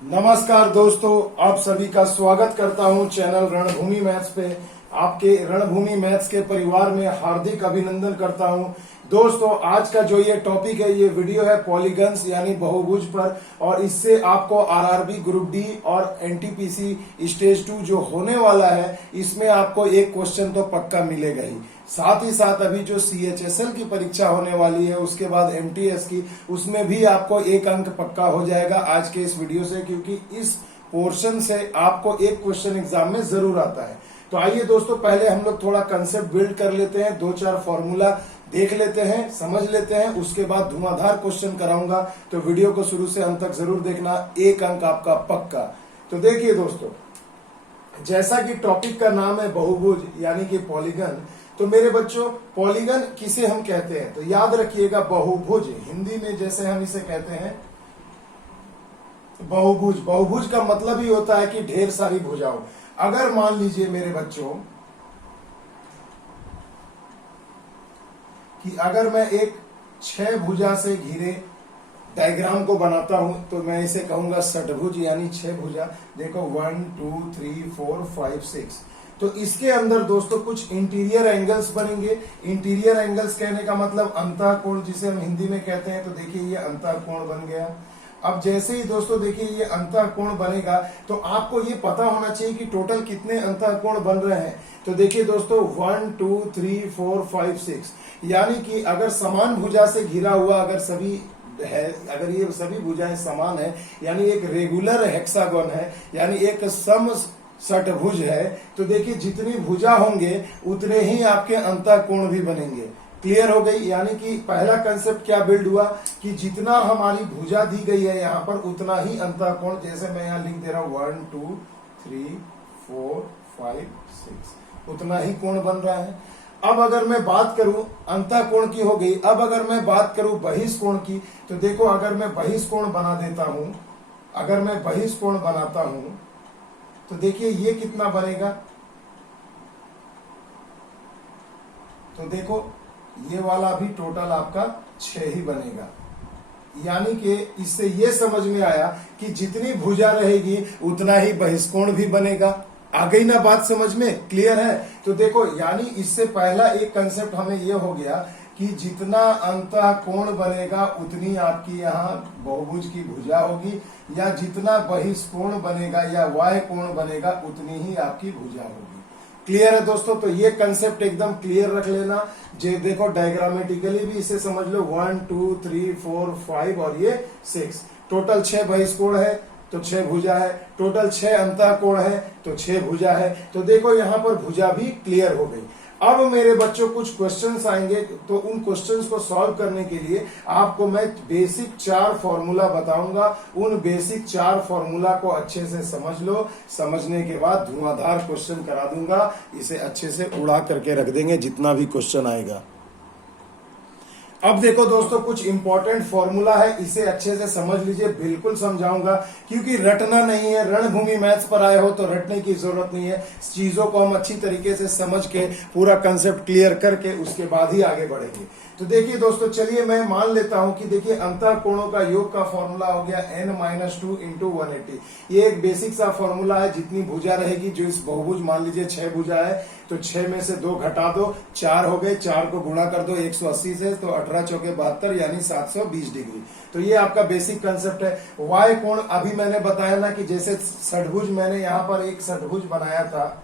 नमस्कार दोस्तों, आप सभी का स्वागत करता हूं चैनल रणभूमि मैथ्स पे। आपके रणभूमि मैथ्स के परिवार में हार्दिक अभिनंदन करता हूं। दोस्तों, आज का जो ये टॉपिक है, ये वीडियो है पॉलीगन्स यानी बहुभुज पर, और इससे आपको आरआरबी ग्रुप डी और एनटीपीसी स्टेज 2 जो होने वाला है, इसमें आपको एक क्वेश्चन तो पक्का मिलेगा ही। साथ ही साथ अभी जो सीएचएसएल की परीक्षा होने वाली है, उसके बाद एमटीएस की, उसमें भी आपको एक अंक पक्का हो जाएगा आज के इस वीडियो से, क्योंकि इस पोर्शन से आपको एक क्वेश्चन एग्जाम में जरूर आता है। तो आइए दोस्तों, पहले हम लोग थोड़ा कंसेप्ट बिल्ड कर लेते हैं, 2-4 फॉर्मूला देख लेते हैं, समझ लेते हैं, उसके बाद धुआंधार क्वेश्चन कराऊंगा। तो वीडियो को शुरू से अंत तक जरूर देखना, एक अंक आपका पक्का। तो देखिए दोस्तों, जैसा कि टॉपिक का नाम है बहुभुज यानी कि पॉलीगन, तो मेरे बच्चों पॉलीगन किसे हम कहते हैं, तो याद रखिएगा बहुभुज हिंदी में जैसे हम इसे कहते हैं बहुभुज। बहुभुज का मतलब ही होता है कि ढेर सारी भुजाओं। अगर मान लीजिए मेरे बच्चों कि अगर मैं एक 6 भुजा से घिरे डायग्राम को बनाता हूं, तो मैं इसे कहूंगा षटभुज यानी 6 भुजा। देखो 1 2 3 4 5 6। तो इसके अंदर दोस्तों कुछ इंटीरियर एंगल्स बनेंगे। इंटीरियर एंगल्स कहने का मतलब अंतःकोण, जिसे हम हिंदी में कहते हैं। तो देखिए ये अंतःकोण बन गया। अब जैसे ही दोस्तों देखिए ये अंतःकोण बनेगा, तो आपको ये पता होना चाहिए कि टोटल कितने अंतःकोण बन रहे हैं। तो देखिए दोस्तों 1 2 3 4 5 6, यानी कि अगर समान भुजा से घिरा हुआ अगर सभी है, अगर ये सभी भुजाएं समान है, यानी एक रेगुलर हेक्सागोन है, यानी एक सम षटभुज है, तो देखिए जितनी भुजा होंगे उतने ही आपके अंतःकोण भी बनेंगे। क्लियर हो गई। यानी कि पहला कंसेप्ट क्या बिल्ड हुआ कि जितना हमारी भुजा दी गई है यहाँ पर, उतना ही अंतःकोण, जैसे मैं यहाँ लिख दे रहा हूं 1 2 3 4 5 6, उतना ही कोण बन रहा है। अब अगर मैं बात करूं अंतःकोण की हो गई, अब अगर मैं बात करूं बहिष्कोण की, तो देखो अगर मैं बहिष्कोण बना देता हूं, अगर मैं बहिष्कोण बनाता हूं, तो देखिए ये कितना बनेगा। तो देखो ये वाला भी टोटल आपका 6 ही बनेगा। यानी कि इससे ये समझ में आया कि जितनी भुजा रहेगी उतना ही बहिष्कोण भी बनेगा। आ गई ना बात समझ में? क्लियर है। तो देखो यानी इससे पहला एक कंसेप्ट हमें ये हो गया कि जितना अंतःकोण बनेगा उतनी आपकी यहाँ बहुभुज की भुजा होगी, या जितना बहिष्कोण बनेगा या वाय कोण बनेगा उतनी ही आपकी भुजा होगी। क्लियर है दोस्तों? तो ये कंसेप्ट एकदम क्लियर रख लेना। जे देखो डायग्रामेटिकली भी इसे समझ लो, 1 2 3 4 5 और ये 6, टोटल 6 बहिष्कोण है तो 6 भुजा है, टोटल 6 अंतःकोण है तो 6 भुजा है। तो देखो यहाँ पर भुजा भी क्लियर हो गई। अब मेरे बच्चों कुछ क्वेश्चंस आएंगे, तो उन क्वेश्चंस को सॉल्व करने के लिए आपको मैं बेसिक 4 फॉर्मूला बताऊंगा। उन बेसिक 4 फॉर्मूला को अच्छे से समझ लो। समझने के बाद धुआंधार क्वेश्चन करा दूंगा, इसे अच्छे से उड़ा करके रख देंगे जितना भी क्वेश्चन आएगा। अब देखो दोस्तों, कुछ इंपॉर्टेंट फॉर्मूला है, इसे अच्छे से समझ लीजिए। बिल्कुल समझाऊंगा, क्योंकि रटना नहीं है। रणभूमि मैथ्स पर आए हो तो रटने की जरूरत नहीं है। चीजों को हम अच्छी तरीके से समझ के पूरा कंसेप्ट क्लियर करके उसके बाद ही आगे बढ़ेंगे। तो देखिए दोस्तों, चलिए मैं मान लेता हूं कि देखिए अंतःकोणों का योग का फॉर्मूला हो गया n-2 × 180। ये एक बेसिक सा फॉर्मूला है। जितनी भुजा रहेगी, जो इस बहुभुज मान लीजिए 6 भुजा है, तो 6 में से 2 घटा दो, 4 हो गए, 4 को गुणा कर दो 180 से, तो 18 चौके 72 यानी 720 डिग्री। तो ये आपका बेसिक कंसेप्ट है। वाय कोण अभी मैंने बताया ना कि जैसे षटभुज, मैंने यहाँ पर एक षटभुज बनाया था,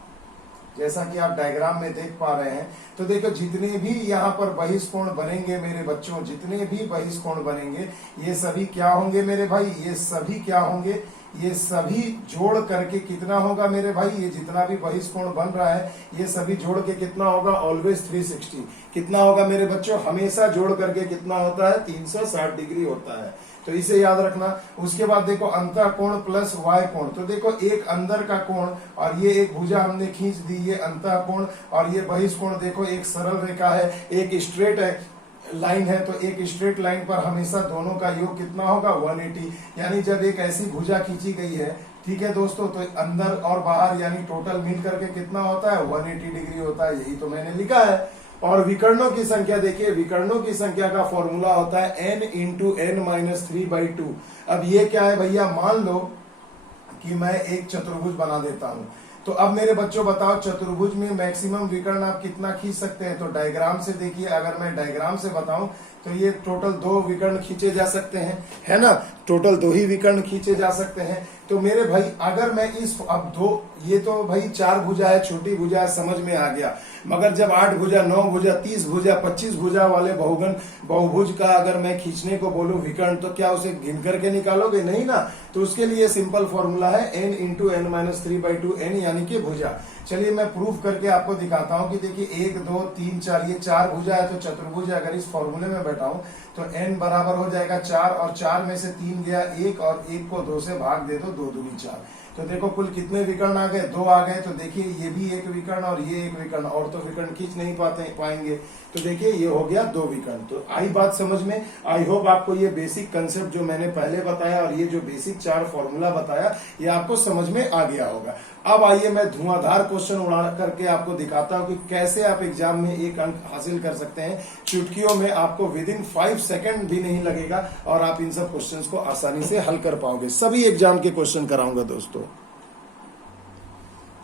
जैसा कि आप डायग्राम में देख पा रहे हैं। तो देखो जितने भी यहाँ पर बहिष्कोण बनेंगे मेरे बच्चों, जितने भी बहिष्कोण बनेंगे, ये सभी क्या होंगे मेरे भाई? ये सभी क्या होंगे? ये सभी जोड़ करके कितना होगा मेरे भाई? ये जितना भी बहिष्कोण बन रहा है, ये सभी जोड़ के कितना होगा? ऑलवेज 360। कितना होगा मेरे बच्चों? हमेशा जोड़ करके कितना होता है? 360 डिग्री होता है। तो इसे याद रखना। उसके बाद देखो अंतःकोण प्लस वाय कोण, तो देखो एक अंदर का कोण और ये एक भुजा हमने खींच दी, ये अंतःकोण, और ये बहिष्कोण देखो एक सरल रेखा है, एक स्ट्रेट है लाइन है, तो एक स्ट्रेट लाइन पर हमेशा दोनों का योग कितना होगा? 180। यानी जब एक ऐसी भुजा खींची गई है, ठीक है दोस्तों, तो अंदर और बाहर यानी टोटल मिल करके कितना होता है? 180 डिग्री होता है। यही तो मैंने लिखा है। और विकर्णों की संख्या देखिए, विकर्णों की संख्या का फॉर्मूला होता है n × n - 3/2। अब ये क्या है भैया? मान लो कि मैं एक चतुर्भुज बना देता हूं। तो अब मेरे बच्चों बताओ, चतुर्भुज में मैक्सिमम विकर्ण आप कितना खींच सकते हैं? तो डायग्राम से देखिए, अगर मैं डायग्राम से बताऊं तो ये टोटल 2 विकर्ण खींचे जा सकते हैं, है ना। टोटल 2 ही विकर्ण खींचे जा सकते हैं। तो मेरे भाई अगर मैं इस अब 2, ये तो भाई 4 भुजा है, छोटी भुजा है, समझ में आ गया। मगर जब 8 भुजा, 9 भुजा, 30 भुजा, 25 भुजा वाले बहुभुज का अगर मैं खींचने को बोलूं विकर्ण, तो क्या उसे गिन करके निकालोगे? नहीं ना। तो उसके लिए सिंपल फॉर्मूला है n into n minus 3/2 n, यानी कि भुजा। चलिए मैं प्रूफ करके आपको दिखाता हूं कि देखिए 1 2 3 4, ये 4 भुजा है तो चतुर्भुज है। अगर इस फॉर्मूले में बैठाऊं तो n बराबर हो जाएगा 4, और 4 में से 3 गया 1, और 1 को 2 से भाग दे दो, 2 दूनी 4। तो देखो कुल कितने विकर्ण आ गए? 2 आ गए। तो देखिए ये भी एक विकर्ण और ये एक विकर्ण, और तो विकर्ण खींच नहीं पाएंगे। तो देखिए ये हो गया 2 विकर्ण। तो आई बात समझ में? आई होप आपको ये बेसिक कंसेप्ट जो मैंने पहले बताया और ये जो बेसिक 4 फॉर्मूला बताया, ये आपको समझ में आ गया होगा। अब आइए मैं धुआंधार क्वेश्चन उड़ा करके आपको दिखाता हूं कि कैसे आप एग्जाम में 1 अंक हासिल कर सकते हैं। चुटकियों में आपको विदिन 5 सेकंड भी नहीं लगेगा और आप इन सब क्वेश्चंस को आसानी से हल कर पाओगे। सभी एग्जाम के क्वेश्चन कराऊंगा दोस्तों।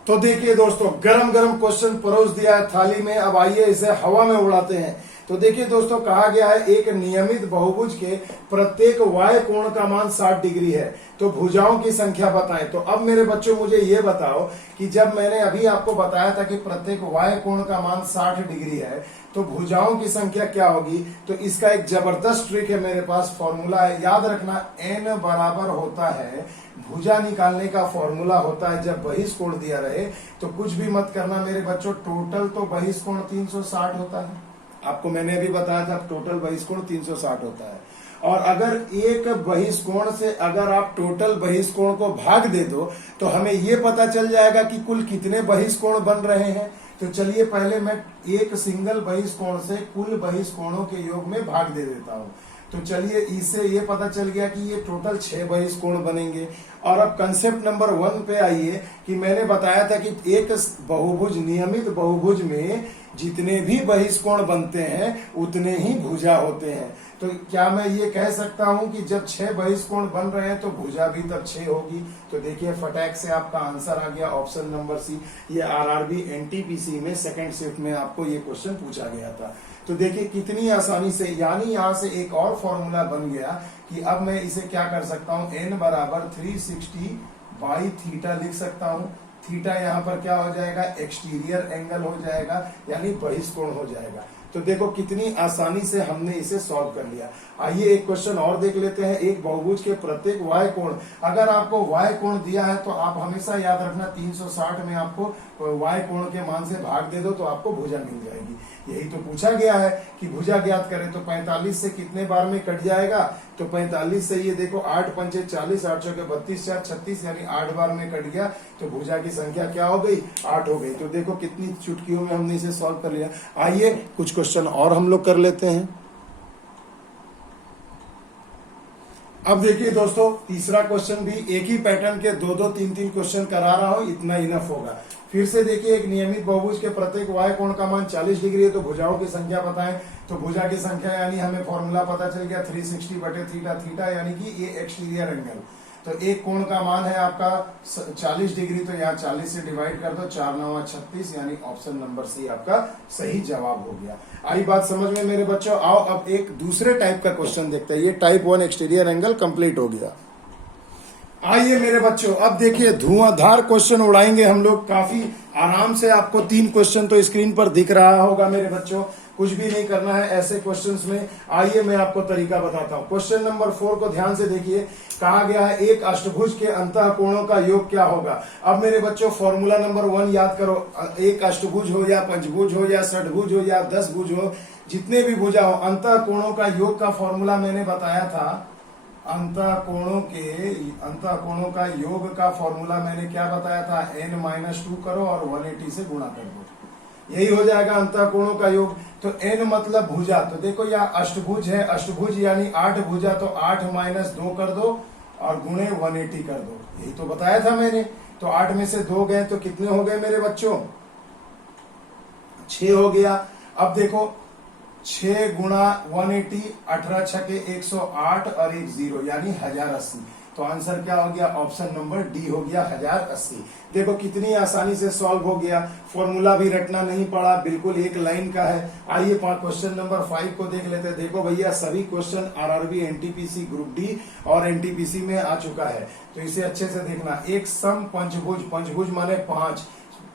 तो देखिए दोस्तों, गरम गरम क्वेश्चन परोस दिया है थाली में। अब आइए इसे हवा में उड़ाते हैं। तो देखिए दोस्तों, कहा गया है एक नियमित बहुभुज के प्रत्येक y कोण का मान 60 डिग्री है, तो भुजाओं की संख्या बताएं। तो अब मेरे बच्चों मुझे ये बताओ कि जब मैंने अभी आपको बताया था कि प्रत्येक y कोण का मान 60 डिग्री है, तो भुजाओं की संख्या क्या होगी? तो इसका एक जबरदस्त ट्रिक है, मेरे पास फॉर्मूला है। याद रखना, n बराबर होता है, भुजा निकालने का फॉर्मूला होता है जब बहिष्कोण दिया रहे। तो कुछ भी मत करना मेरे बच्चों, टोटल तो बहिष्कोण 360 होता है। आपको मैंने अभी बताया था टोटल बहिष्कोण 360 होता है। और अगर एक बहिष्कोण से अगर आप टोटल बहिष्कोण को भाग दे दो तो हमें ये पता चल जाएगा कि कुल कितने बहिष्कोण बन रहे हैं। तो चलिए पहले मैं एक सिंगल बहिष्कोण से कुल बहिष्कोणों के योग में भाग दे देता हूं। तो चलिए इससे ये पता चल गया कि ये टोटल 6 बहिष्कोण बनेंगे। और अब कंसेप्ट नंबर 1 पे आइए कि मैंने बताया था कि एक बहुभुज, नियमित बहुभुज में जितने भी बहिष्कोण बनते हैं उतने ही भुजा होते हैं। तो क्या मैं ये कह सकता हूं कि जब 6 बहिष्कोण बन रहे हैं तो भुजा भी तब 6 होगी? तो देखिए फटाक से आपका आंसर आ गया ऑप्शन नंबर सी। ये आरआरबी एनटीपीसी में सेकंड शिफ्ट में आपको ये क्वेश्चन पूछा गया था। तो देखिए कितनी आसानी से, यानी यहां से एक और फॉर्मूला बन गया कि अब मैं इसे क्या कर सकता हूं, n बराबर 360 बाई थीटा लिख सकता हूं। थीटा यहाँ पर क्या हो जाएगा? एक्सटीरियर एंगल हो जाएगा, यानी बहिष्कोण हो जाएगा। तो देखो कितनी आसानी से हमने इसे सॉल्व कर लिया। आइए एक क्वेश्चन और देख लेते हैं। एक बहुभुज के प्रत्येक y कोण, अगर आपको y कोण दिया है तो आप हमेशा याद रखना 360 में आपको y कोण के मान से भाग दे दो तो आपको भुजा मिल जाएगी। यही तो पूछा गया है कि भुजा ज्ञात करें। तो 45 से कितने बार में कट जाएगा? तो 45 से ये देखो 8 पंचे 40, 8 चौके 32, 4 36, यानी 8 बार में कट गया। तो भुजा की संख्या क्या हो गई? 8 हो गई। तो देखो कितनी चुटकियों में हमने इसे सॉल्व कर लिया। आइए कुछ क्वेश्चन और हम लोग कर लेते हैं। अब देखिए दोस्तों, तीसरा क्वेश्चन भी एक ही पैटर्न के 2-2, 3-3 क्वेश्चन करा रहा हूं, इतना इनफ होगा। फिर से देखिए, एक नियमित बहुभुज के प्रत्येक y कोण का मान 40 डिग्री है, तो भुजाओं की संख्या बताएं। तो भुजा की संख्या यानी हमें फॉर्मूला पता चल गया 360 बटे थीटा, थीटा यानी कि ये एक्सटीरियर एंगल। तो एक कोण का मान है आपका 40 डिग्री, तो यहाँ 40 से डिवाइड कर दो, 4 9 36, यानी ऑप्शन नंबर सी आपका सही जवाब हो गया। आई बात समझ में मेरे बच्चों? आओ अब एक दूसरे टाइप का क्वेश्चन देखते हैं। ये टाइप 1 एक्सटीरियर एंगल कंप्लीट हो गया। आइए मेरे बच्चों, अब देखिए धुआंधार क्वेश्चन उड़ाएंगे हम लोग काफी आराम से। आपको 3 क्वेश्चन तो स्क्रीन पर दिख रहा होगा मेरे बच्चों, कुछ भी नहीं करना है ऐसे क्वेश्चंस में। आइए मैं आपको तरीका बताता हूं। क्वेश्चन नंबर 4 को ध्यान से देखिए। कहा गया है एक अष्टभुज के अंतः कोणों का योग क्या होगा? अब मेरे बच्चों फॉर्मूला नंबर 1 याद करो। एक अष्टभुज हो या पंचभुज हो या षटभुज हो या 10 भुज हो, जितने भी भुजा हो, अंतः कोणों का योग का फॉर्मूला मैंने बताया था। अंतः कोणों का योग का फॉर्मूला मैंने क्या बताया था? n-2 करो और 180 से गुणा कर दो, यही हो जाएगा अंतः कोणों का योग। तो n मतलब भुजा। तो देखो यहाँ अष्टभुज है, अष्टभुज यानी 8 भुजा, तो 8 - 2 कर दो और गुणे 180 कर दो, यही तो बताया था मैंने। तो 8 में से 2 गए तो कितने हो गए मेरे बच्चों? 6 हो गया। अब देखो 6 गुणा 180, 18 छके 108 और 1 0, यानी 1080। तो आंसर क्या हो गया, ऑप्शन नंबर डी हो गया 1080। देखो कितनी आसानी से सॉल्व हो गया, फॉर्मूला भी रटना नहीं पड़ा, बिल्कुल एक लाइन का है। आइए क्वेश्चन नंबर 5 को देख लेते हैं। देखो भैया सभी question RRB, NTPC group D और एनटीपीसी में आ चुका है, तो इसे अच्छे से देखना। एक सम पंचभुज, पंचभुज माने 5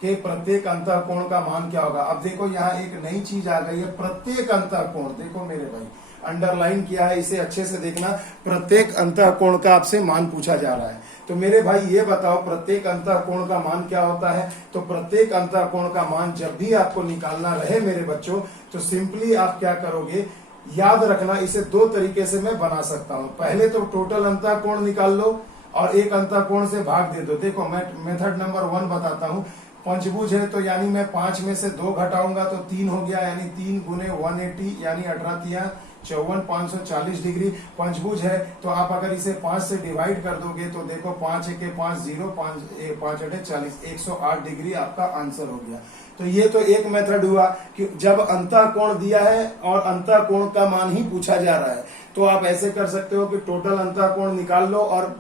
के प्रत्येक अंतःकोण का मान क्या होगा। अब देखो यहाँ एक नई चीज आ गई है, प्रत्येक अंतःकोण। देखो मेरे भाई अंडरलाइन किया है, इसे अच्छे से देखना। प्रत्येक अंतःकोण का आपसे मान पूछा जा रहा है, तो मेरे भाई ये बताओ प्रत्येक अंतःकोण का मान क्या होता है। तो प्रत्येक अंतःकोण का मान जब भी आपको निकालना रहे मेरे बच्चों, तो सिंपली आप क्या करोगे, याद रखना, इसे दो तरीके से मैं बना सकता हूं। पहले तो टोटल अंतःकोण निकाल लो और एक अंतःकोण से भाग दे दो। देखो मैं मेथड नंबर 1 बताता हूं। पंचभुज है तो यानी मैं 5 में से 2 घटाऊंगा तो 3 हो गया, यानी 3 गुने 180 यानी 18 54 540 डिग्री पंचभुज है। तो आप अगर इसे 5 से डिवाइड कर दोगे तो देखो 5 1 5 0 5 5 8 40 108 डिग्री आपका आंसर हो गया। तो ये तो एक मेथड हुआ कि जब अंतःकोण दिया है और अंतःकोण का मान ही पूछा जा रहा है, तो आप ऐसे कर सकते हो कि टोटल अंतःकोण निकाल लो और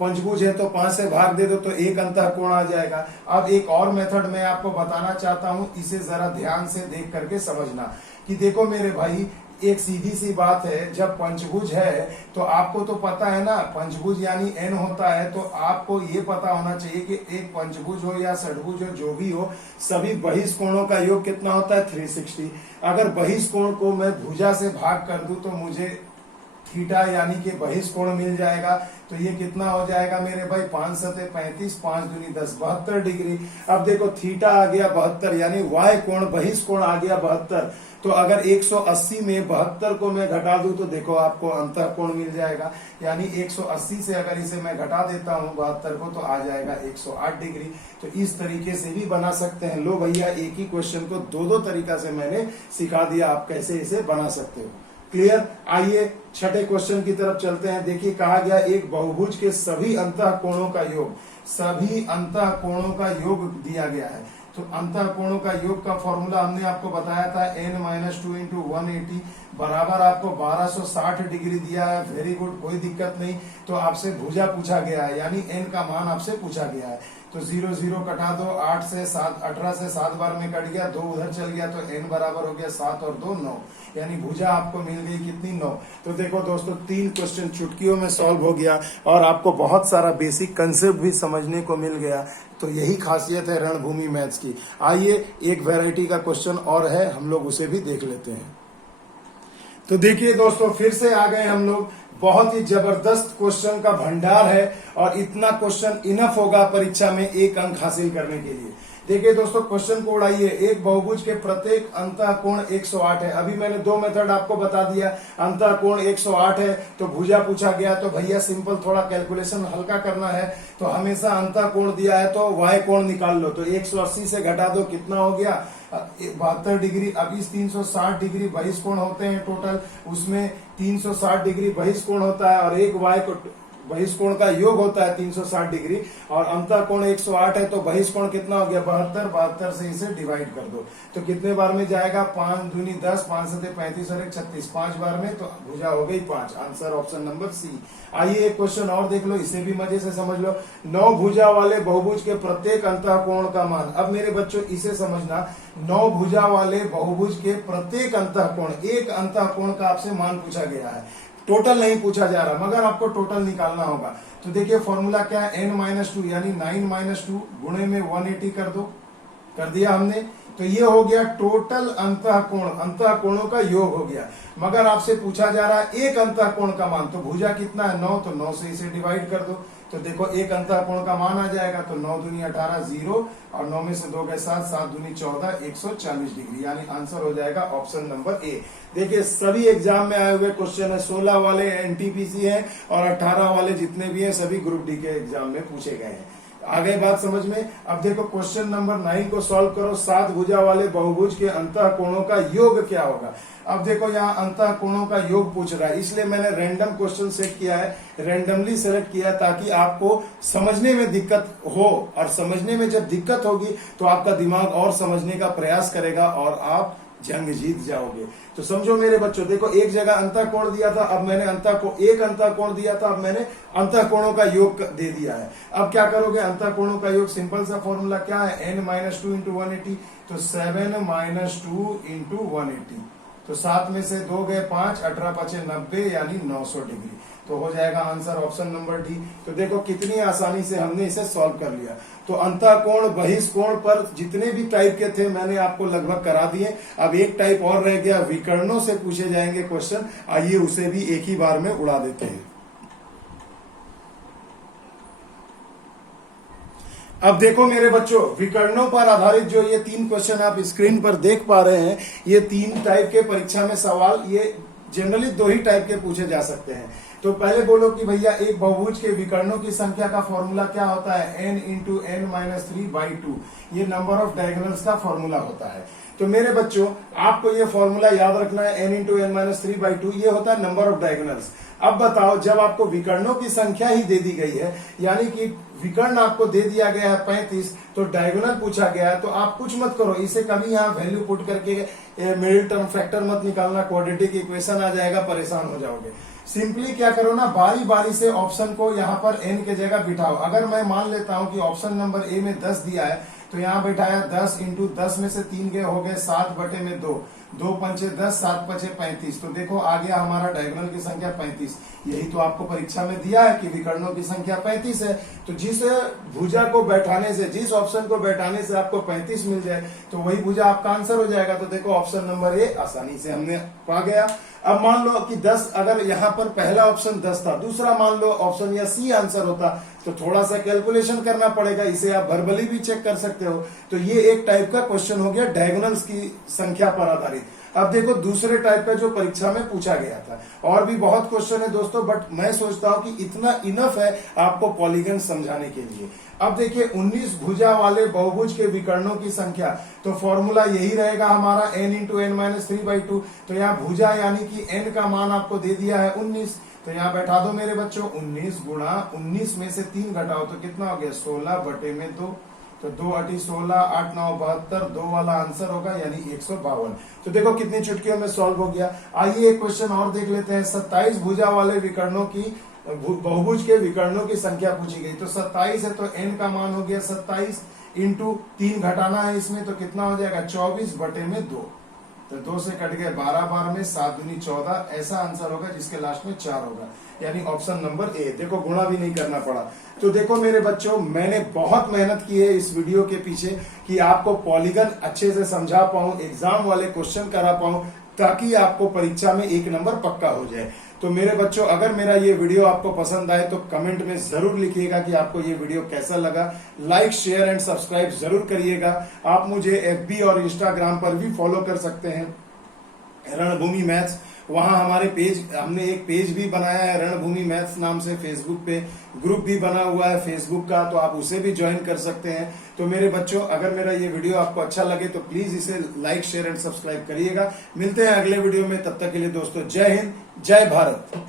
पंचभुज है तो 5 से भाग दे दो तो एक अंतःकोण आ जाएगा। अब एक और मेथड मैं आपको बताना चाहता हूं, इसे जरा ध्यान से देख करके समझना कि देखो मेरे भाई एक सीधी सी बात है, जब पंचभुज है तो आपको तो पता है ना, पंचभुज यानी n होता है, तो आपको ये पता होना चाहिए कि एक पंचभुज हो या षटभुज हो, जो भी हो, सभी बहिष्कोणों का योग कितना होता है 360। अगर बहिष्कोण को मैं भुजा से भाग कर दूं तो मुझे थीटा यानी कि बहिष्कोण मिल जाएगा। तो ये कितना हो जाएगा मेरे भाई, 5 सते 35 5 दूनी 10 72 डिग्री। अब देखो थीटा आ गया 72 यानी वाय कोण बहिष्कोण आ गया 72। तो अगर 180 में 72 को मैं घटा दूं तो देखो आपको अंतःकोण मिल जाएगा, यानी 180 से अगर इसे मैं घटा देता हूं 72 को तो आ जाएगा 108 डिग्री। तो इस तरीके से भी बना सकते हैं। लो भैया एक ही क्वेश्चन को दो तरीका से मैंने सिखा दिया, आप कैसे इसे बना सकते हो। क्लियर। आइए छठे क्वेश्चन की तरफ चलते हैं। देखिए कहा गया एक बहुभुज के सभी अंतःकोणों का योग, सभी अंतःकोणों का योग दिया गया है। तो अंतःकोणों का योग का फॉर्मूला हमने आपको बताया था n-2 इंटू 180 बराबर आपको 1260 डिग्री दिया है। वेरी गुड, कोई दिक्कत नहीं। तो आपसे भुजा पूछा गया है, यानी n का मान आपसे पूछा गया है। तो 0 0 कटा दो, 8 से 7 18 से 7 बार में कट गया, 2 उधर चल गया, तो n बराबर हो गया 7 और 2 9, यानी भुजा आपको मिल गई कितनी 9। तो देखो दोस्तों 3 क्वेश्चन चुटकियों में सॉल्व हो गया और आपको बहुत सारा बेसिक कंसेप्ट भी समझने को मिल गया। तो यही खासियत है रणभूमि मैथ्स की। आइए एक वैरायटी का क्वेश्चन और है, हम लोग उसे भी देख लेते हैं। तो देखिए दोस्तों फिर से आ गए हम लोग, बहुत ही जबरदस्त क्वेश्चन का भंडार है और इतना क्वेश्चन इनफ होगा परीक्षा में 1 अंक हासिल करने के लिए। देखिए दोस्तों क्वेश्चन को उड़ाइए। एक बहुभुज के प्रत्येक अंतःकोण 108 है। अभी मैंने 2 मेथड आपको बता दिया। अंतःकोण 108 है तो भुजा पूछा गया, तो भैया सिंपल थोड़ा कैलकुलेशन हल्का करना है, तो हमेशा अंतःकोण दिया है तो वाय कोण निकाल लो। तो 180 से घटा दो, कितना हो गया 72 डिग्री। अब इस 360 डिग्री बहिष्कोण होते हैं टोटल, उसमें 360 डिग्री बहिष्कोण होता है और एक वाय को बहिष्कोण का योग होता है 360 डिग्री, और अंतःकोण 108 है तो बहिष्कोण कितना हो गया 72। 72 से इसे डिवाइड कर दो तो कितने बार में जाएगा, 5 दूनी 10 5 सते 35 और 1 36, 5 बार में, तो भुजा हो गई 5। Answer option number C. आइए एक क्वेश्चन और देख लो, इसे भी मजे से समझ लो। 9 भुजा वाले बहुभुज के प्रत्येक अंतःकोण का मान। अब मेरे बच्चों इसे समझना, 9 भुजा वाले बहुभुज के प्रत्येक अंतःकोण, एक अंतःकोण का आपसे मान पूछा गया है, टोटल नहीं पूछा जा रहा, मगर आपको टोटल निकालना होगा। तो देखिए फॉर्मूला क्या है, n-2 यानी 9-2 गुणे में 180 कर दो, कर दिया हमने। तो ये हो गया टोटल अंतःकोण, अंतःकोणों का योग हो गया। मगर आपसे पूछा जा रहा है एक अंतःकोण का मान, तो भुजा कितना है 9, तो 9 से इसे डिवाइड कर दो तो देखो एक अंतःकोण का मान आ जाएगा। तो 9 दूनी 18 0 और 9 में से 2 गए 7, 7 दूनी 14 140 डिग्री, यानी आंसर हो जाएगा ऑप्शन नंबर ए। देखिए सभी एग्जाम में आए हुए क्वेश्चन है, 16 वाले एनटीपीसी हैं और 18 वाले जितने भी हैं सभी ग्रुप डी के एग्जाम में पूछे गए हैं। आ गई बात समझ में। अब देखो क्वेश्चन नंबर 9 को सॉल्व करो। 7 भुजा वाले बहुभुज के अंतःकोणों का योग क्या होगा। अब देखो यहाँ अंतःकोणों का योग पूछ रहा है, इसलिए मैंने रैंडम क्वेश्चन सेट किया है, रैंडमली सेलेक्ट किया ताकि आपको समझने में दिक्कत हो, और समझने में जब दिक्कत होगी तो आपका दिमाग और समझने का प्रयास करेगा और आप जंग जीत जाओगे। तो समझो मेरे बच्चों, देखो एक जगह अंतःकोण दिया था, अब मैंने एक अंतःकोण दिया था, अब मैंने अंतःकोणों का योग दे दिया है। अब क्या करोगे, अंतःकोणों का योग सिंपल सा फॉर्मूला क्या है, n-2 इंटू 180, तो 7-2 इंटू 180, तो 7 में से 2 गए 5, 18-5 90 यानी 900 डिग्री। तो हो जाएगा आंसर ऑप्शन नंबर डी। तो देखो कितनी आसानी से हमने इसे सॉल्व कर लिया। तो अंतःकोण बहिष्कोण पर जितने भी टाइप के थे मैंने आपको लगभग करा दिए। अब एक टाइप और रह गया, विकर्णों से पूछे जाएंगे क्वेश्चन, आइए उसे भी एक ही बार में उड़ा देते हैं। अब देखो मेरे बच्चों, विकर्णों पर आधारित जो ये 3 क्वेश्चन आप स्क्रीन पर देख पा रहे हैं, ये 3 टाइप के परीक्षा में सवाल, ये जनरली 2 ही टाइप के पूछे जा सकते हैं। तो पहले बोलो कि भैया एक बहुभुज के विकर्णों की संख्या का फॉर्मूला क्या होता है, n इंटू n-3/2, ये नंबर ऑफ डायगोनल्स का फॉर्मूला होता है। तो मेरे बच्चों आपको ये फॉर्मूला याद रखना है, n इंटू n-3/2 ये होता है नंबर ऑफ डायगोनल्स। अब बताओ, जब आपको विकर्णों की संख्या ही दे दी गई है, यानी कि विकर्ण आपको दे दिया गया है 35, तो डायगोनल पूछा गया है, तो आप कुछ मत करो, इसे कभी यहाँ वैल्यू पुट करके मिडिल टर्म फैक्टर मत निकालना, क्वाड्रेटिक इक्वेशन आ जाएगा, परेशान हो जाओगे। सिंपली क्या करो ना, बारी बारी से ऑप्शन को यहाँ पर n के जगह बिठाओ। अगर मैं मान लेता हूं कि ऑप्शन नंबर ए में 10 दिया है, तो यहाँ बैठाया 10 इंटू 10 में से 3 गए हो गए 7/2, 2 पंचे 10, 7 पचे 35। तो देखो आ गया हमारा डायगोनल की संख्या 35। यही तो आपको परीक्षा में दिया है कि विकर्णों की संख्या 35 है। तो जिस भुजा को बैठाने से, जिस ऑप्शन को बैठाने से आपको 35 मिल जाए, तो वही भुजा आपका आंसर हो जाएगा। तो देखो ऑप्शन नंबर ए आसानी से हमने पा गया। अब मान लो कि 10, अगर यहाँ पर पहला ऑप्शन 10 था, दूसरा मान लो ऑप्शन या सी आंसर होता, तो थोड़ा सा कैलकुलेशन करना पड़ेगा। इसे आप वर्बली भी चेक कर सकते हो। तो ये एक टाइप का क्वेश्चन हो गया डायगोनल्स की संख्या पर आधारित। अब देखो दूसरे टाइप का जो परीक्षा में पूछा गया था, और भी बहुत क्वेश्चन है दोस्तों, बट मैं सोचता हूं कि इतना इनफ है आपको पॉलीगन समझाने के लिए। अब देखिए 19 भुजा वाले बहुभुज के विकर्णों की संख्या, तो फॉर्मूला यही रहेगा हमारा n इंटू n-3/2। तो यहाँ भुजा यानी कि n का मान आपको दे दिया है 19, तो यहाँ बैठा दो मेरे बच्चों, 19 गुणा 19 में से 3 घटाओ तो कितना हो गया 16/2, तो 2 × 16, 8 9 72, 2 वाला आंसर होगा यानी 152। तो देखो कितनी चुटकियों में सॉल्व हो गया। आइए एक क्वेश्चन और देख लेते हैं। 27 भुजा वाले विकर्णों की, बहुभुज के विकर्णों की संख्या पूछी गई। तो 27 है, तो n का मान हो गया 27 इंटू 3 घटाना है इसमें, तो कितना हो जाएगा 24/2। तो 2 से कट गए 12 बार में, 7 दूनी 14, ऐसा आंसर होगा जिसके लास्ट में 4 होगा, यानी ऑप्शन नंबर ए। देखो गुणा भी नहीं करना पड़ा। तो देखो मेरे बच्चों, मैंने बहुत मेहनत की है इस वीडियो के पीछे कि आपको पॉलीगन अच्छे से समझा पाऊं, एग्जाम वाले क्वेश्चन करा पाऊं, ताकि आपको परीक्षा में 1 नंबर पक्का हो जाए। तो मेरे बच्चों, अगर मेरा ये वीडियो आपको पसंद आए तो कमेंट में जरूर लिखिएगा कि आपको ये वीडियो कैसा लगा। लाइक, शेयर एंड सब्सक्राइब जरूर करिएगा। आप मुझे FB और इंस्टाग्राम पर भी फॉलो कर सकते हैं, रणभूमि मैथ्स। वहां हमारे हमने एक पेज भी बनाया है रणभूमि मैथ्स नाम से, फेसबुक पे ग्रुप भी बना हुआ है फेसबुक का, तो आप उसे भी ज्वाइन कर सकते हैं। तो मेरे बच्चों, अगर मेरा ये वीडियो आपको अच्छा लगे तो प्लीज इसे लाइक, शेयर एंड सब्सक्राइब करिएगा। मिलते हैं अगले वीडियो में, तब तक के लिए दोस्तों जय हिंद, जय भारत।